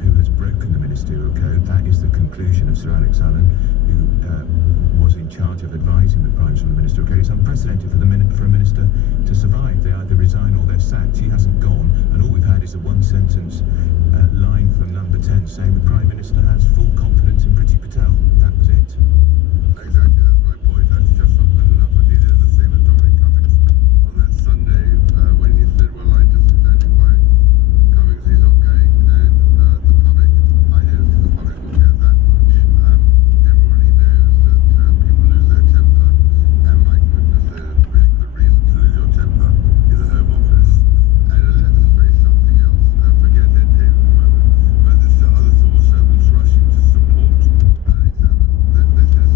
who has broken the ministerial code. That is the conclusion of Sir Alex Allen, who was in charge of advising the Prime Minister on the ministerial code. It's unprecedented for a minister to survive. They either resign or they're sacked. He hasn't gone, and all we've had is a one-sentence line from Number 10 saying the Prime Minister has full confidence in Priti Patel. That was it. Exactly, that's my point. That's just not good enough. And it is the same as Dominic Cummings on that Sunday when he said, well, I just standing by Cummings, he's not going. And the public, I don't think the public will care that much. Everybody knows that people lose their temper. And my goodness, there's a really good reason to lose your temper in the Home Office. And let us face something else. Forget Ed David for a moment. But there's other civil servants rushing to support Alex Allen. This is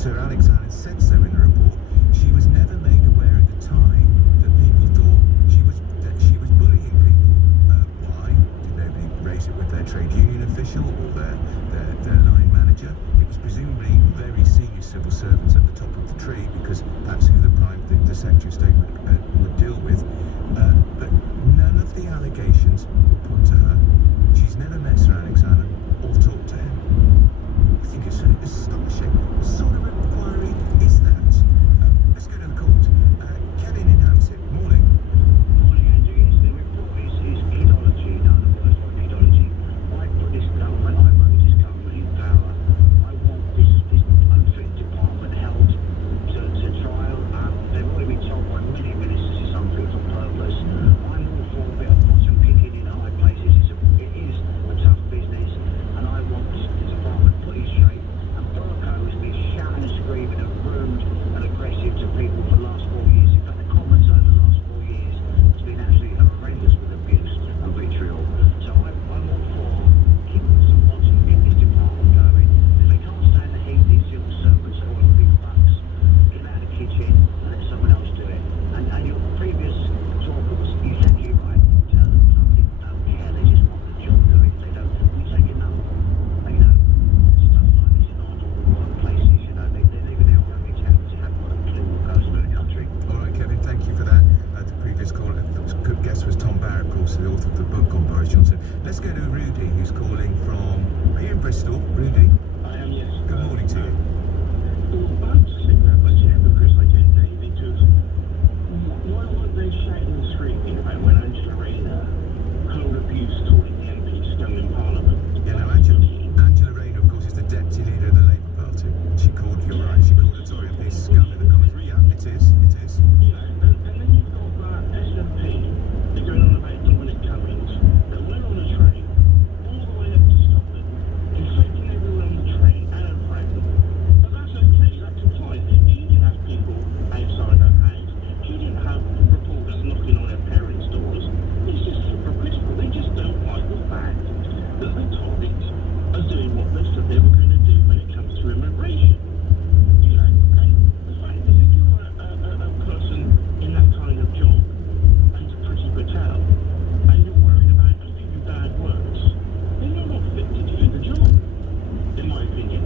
Sir Alex Allen said so in the report. She was never made aware at the time that people thought that she was bullying people. Why? Did nobody raise it with their trade union official or their line manager? It was presumably very senior civil servants at the top of the tree, because that's who the Secretary of State would deal with. But none of the allegations were put to her. She's never met Sir Alex Allen or talked to him. I think it's astonishing. What sort of inquiry is that? Let's go to the court. Kevin in Hampstead. Morning. Morning, Andrew. Yes, the report is kidology. No other words like kidology. I put this government, I vote this government in power. I want this unfit department held to trial. They've already been told by many ministers it's unfit for purpose. I'm all for a bit of bottom picking in high places. It is a tough business, and I want this department put in shape. And Burko has been shouting and screaming and rude and aggressive to people for the last 4 years. In fact, the Commons over the last 4 years has been absolutely horrendous with abuse and vitriol. So I'm all for keeping some bottom, get this department going. If they can't stand the heat, these civil servants are all big bucks. Get out of the kitchen and let someone else do it. And your previous talker was exactly right. Tell them public don't care, they just want the job doing. They don't. We take enough. Stuff like this in our normal workplaces, they're leaving their own towns to have got a clue what goes on in the country. All right, Kevin, thank you for that. The previous caller, good guest, was Tom Barrett, of course, the author of the book on Boris Johnson. Let's go to Rudy, who's calling from... Are you in Bristol, Rudy? I am, yes. Good morning to you. Well, I'm just thinking about much hypocrites like that, David, because why weren't they shouting and screaming about when Angela Rayner hurled abuse calling the MP scum in Parliament? Yeah, no, Angela Rayner, of course, is the deputy leader of the Labour Party. You're right, she called the Tory MP scum in the Commons. Yeah, it is. And then you've got SNP, they're going on about Dominic Cummings, that went on a train all the way up to Scotland, infecting everyone on the train and around them. But that's okay, that complies. She didn't have people outside her house. She didn't have reporters knocking on her parents' doors. It's just hypocritical. They just don't like the fact that the Tories are doing what they said they were going to do when it comes to immigration. And the fact is, if you're a person in that kind of job, and it's Priti Patel, and you're worried about a few bad words, then you're not fit to do the job, in my opinion.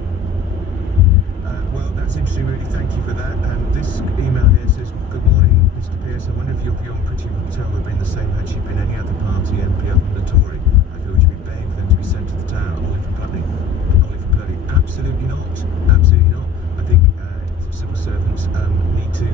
Well, that's interesting, Rudy. Thank you for that. This email here says, good morning, Mr. Pearce. I wonder if your view on Priti Patel would have been the same had she been any other party MP other than the Tory. I feel we should be paying for them to be sent to the tower. Ollie for Putney. Absolutely not. Absolutely not. I think civil servants need to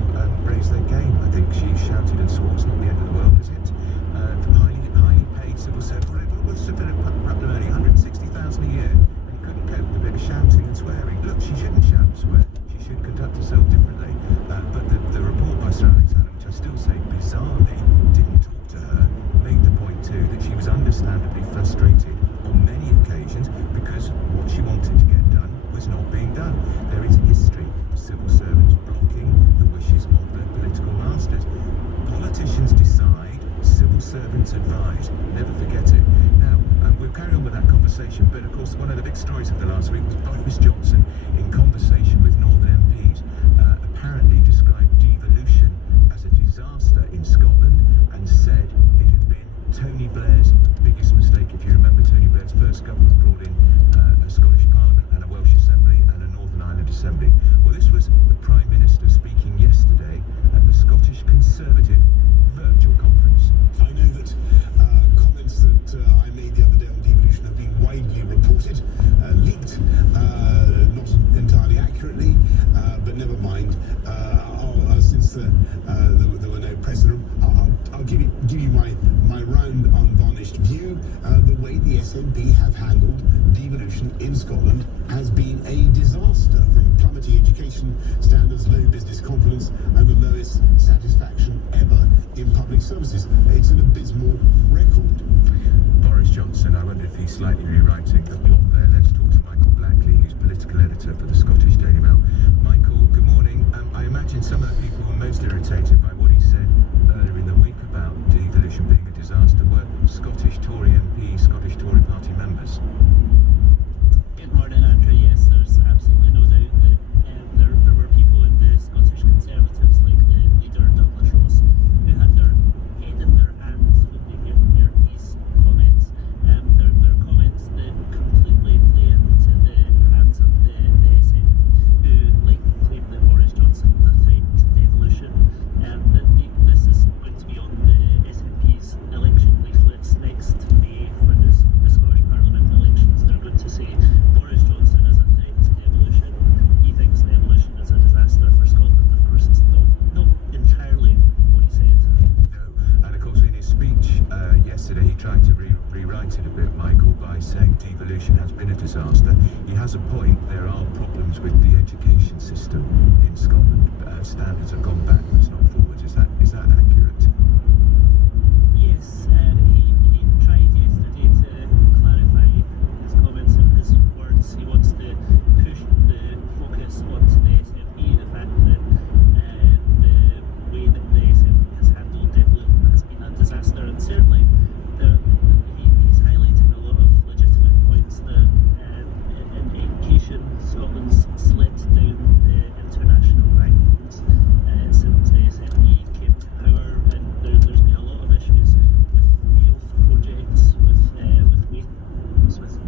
raise their game. I think she shouted and swore. It's not the end of the world, is it? Highly paid civil servants. What's Sir Philip Putnam earning? 160,000 a year, and he couldn't cope with a bit of shouting and swearing. Look, she shouldn't shout and swear. She should conduct herself differently. But the report by Sir Alex Allen, which I still say bizarrely didn't talk to her, made the point too that she was understandably frustrated on many occasions because what she wanted to get done was not being done. There is history of civil servants blocking the wishes of their political masters. Politicians decide, civil servants advise. Never forget it. Now, we'll carry on with that conversation, but of course one of the big stories of the last week was Boris Johnson in conversation with Northern MPs apparently described devolution as a disaster in Scotland and said it had been Tony Blair's biggest mistake. If you remember, Tony Blair's first government brought in a Scottish Parliament and a Welsh Assembly and a Northern Ireland Assembly. Well, this was the Prime Minister speaking yesterday at the Scottish Conservative virtual conference. I know that comments that I made the other day on devolution have been widely reported, leaked, not entirely accurately, but never mind. Since there were no press in the room, I'll give you my round, unvarnished view. The way the SNP have handled devolution in Scotland has been a disaster, from plummeting education standards, low business confidence, and the lowest satisfaction ever in public services. It's an abysmal record. Boris Johnson, I wonder if he's slightly rewriting the plot there. Let's talk to Michael Blackley, who's political editor for the Scottish Daily Mail. Michael, good morning. I imagine some of the people who were most irritated by what he said earlier in the week about devolution being a disaster were Scottish Tory MPs, Scottish Tory party members. Good morning, Andrew. Yes, there's absolutely no doubt that there has a point. There are problems with the education system in Scotland. Standards have gone backwards, not forwards. Is that accurate? Yes, he tried yesterday to clarify his comments and his words. He wants to push the focus onto the SNP, the fact that the way that the SNP has handled Devlin has been a disaster, and certainly he's highlighting a lot of legitimate points that in education, Scotland's slid down the international rankings since the SNP came to power, and there's been a lot of issues with health projects, with waitings, with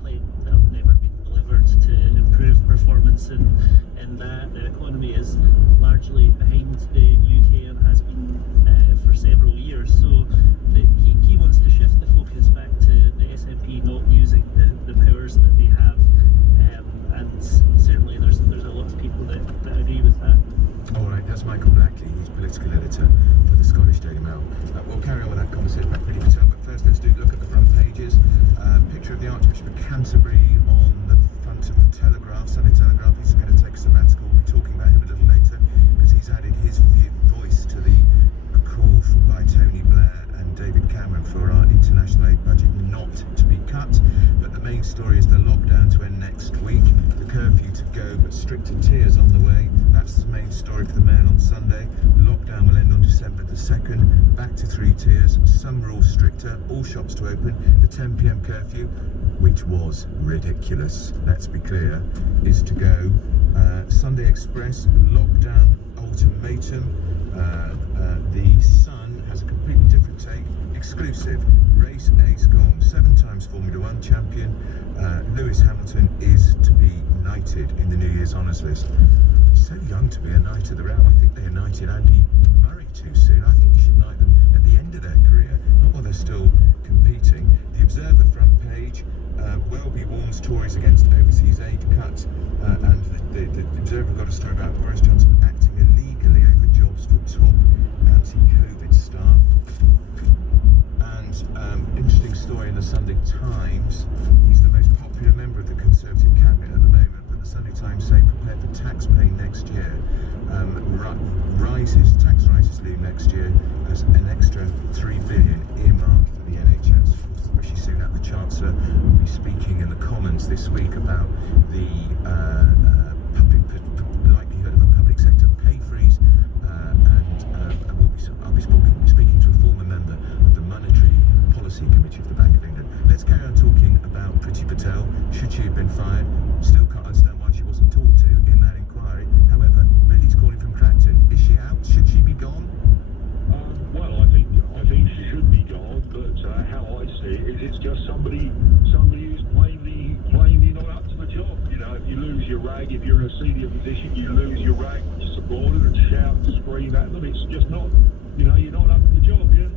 planes that have never been delivered to improve performance in that. The economy is largely behind the UK and has been for several years, so he wants to shift the focus back to the SNP not using the powers that they have, and certainly there's a lot of people that agree with that. All right, that's Michael Blackley. He's political editor for the Scottish Daily Mail. We'll carry on with that conversation about Priti Patel, but first let's look at the front pages. Picture of the Archbishop of Canterbury on the front of the Telegraph, Sunday Telegraph. He's going to take a sabbatical. We'll be talking about him a little later because he's added his voice to the call by Tony Blair and David Cameron for our international aid budget not to be cut. But the main story is the lockdown to end next week, the curfew to go, but stricter tiers on the way. That's the main story for the Mail on Sunday. Lockdown will end on December the 2nd, back to 3 tiers, some rules stricter, all shops to open. The 10 p.m. curfew, which was ridiculous, let's be clear, is to go. Sunday Express, lockdown ultimatum. The Sun has a completely different take. Exclusive, race ace gone, 7 times Formula 1 champion. Lewis Hamilton is to be knighted in the New Year's Honours List. So young to be a Knight of the Realm. I think they knighted Andy Murray too soon. I think you should knight them at the end of their career, not while they're still competing. The Observer front page, Welby warns Tories against overseas aid cuts, and the Observer got a story about Boris Johnson acting illegally over jobs for top anti-COVID staff. And interesting story in the Sunday Times. He's the most popular member of the Conservative cabinet at the moment, but the Sunday Times say prepare for tax pay next year. Tax rises loom next year as an extra $3 billion earmarked for the NHS. Rishi Sunak, the Chancellor, will be speaking in the Commons this week about the likelihood of a public sector pay freeze, I'll be speaking to a former member of the Monetary Policy Committee of the Bank of England. Let's carry on talking about Priti Patel. Should she have been fired? Still can't understand why she wasn't talked to in that inquiry. However, Billy's calling from Clacton. Is she out? Should she be gone? Well, I think she should be gone, but how I see it is it's just somebody who's plainly not up to the job. You know, if you lose your rag, if you're in a senior position, you lose your rag, support it and shout and scream at them. It's just not, you're not up to the job, yeah?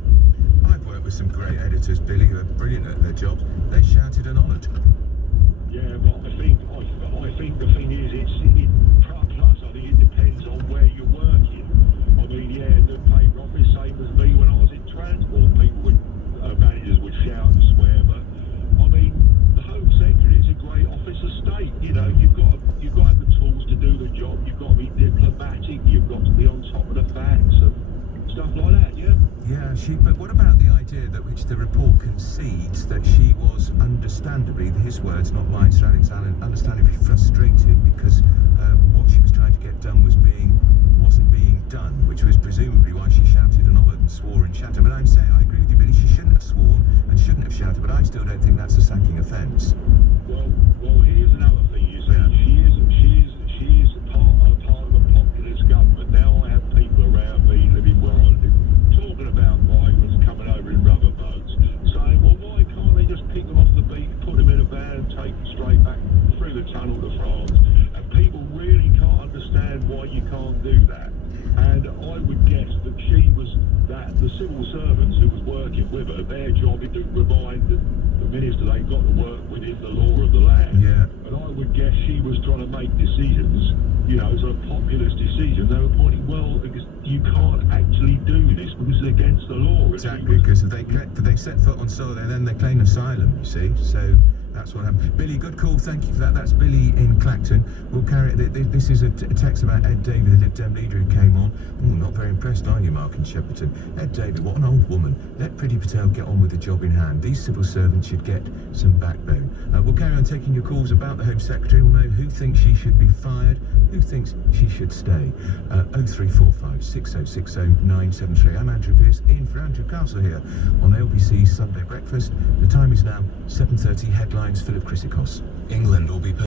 I've worked with some great editors, Billy, who are brilliant at their jobs. They shouted and honoured. Yeah, but I think the thing is, plus I think it depends on where you're working. I mean, yeah, the paper office, same as me when I was in transport. Managers would shout and swear, but I mean, the Home Secretary is a great office of state. You've got to have the tools to do the job. You've got to be diplomatic. You've got to be on top of the facts and stuff like that. Yeah. Yeah, but what about the idea that which the report concedes that she was understandably, his words, not mine, Sir Alex Allen, understandably frustrated because what she was trying to get done wasn't being done, which was presumably why she shouted and hollered and swore and shouted. But I agree with you, Billy, she shouldn't have sworn and shouldn't have shouted, but I still don't think that's a sacking offence. Well, here's another thing you see. She is part of a populist government. Now I have people around me living where I live talking about migrants coming over in rubber boats, saying, well, why can't they just pick them off the beach, put them in a van and take them straight back through the tunnel to France? And people really can't understand why you can't do that. And I would guess that the civil servants who was working with her, their job is to remind the minister they've got to work within the law of the land. Yeah. But I would guess she was trying to make decisions, sort of populist decisions. They were pointing, well, because you can't actually do this because it's against the law. Exactly, because if they set foot on soil, then they claim asylum, you see. So That's what happened. Billy, good call. Thank you for that. That's Billy in Clacton. We'll carry it. This is a text about Ed David, the Lib Dem leader who came on. Ooh, not very impressed, are you, Mark and Shepperton? Ed David, what an old woman. Let Priti Patel get on with the job in hand. These civil servants should get some backbone. We'll carry on taking your calls about the Home Secretary. We'll know who thinks she should be fired, who thinks she should stay. 0345 6060 973. I'm Andrew Pearce, in for Andrew Castle here on LBC's Sunday Breakfast. The time is now 7:30. Headlines, Philip Chrysikos. England will be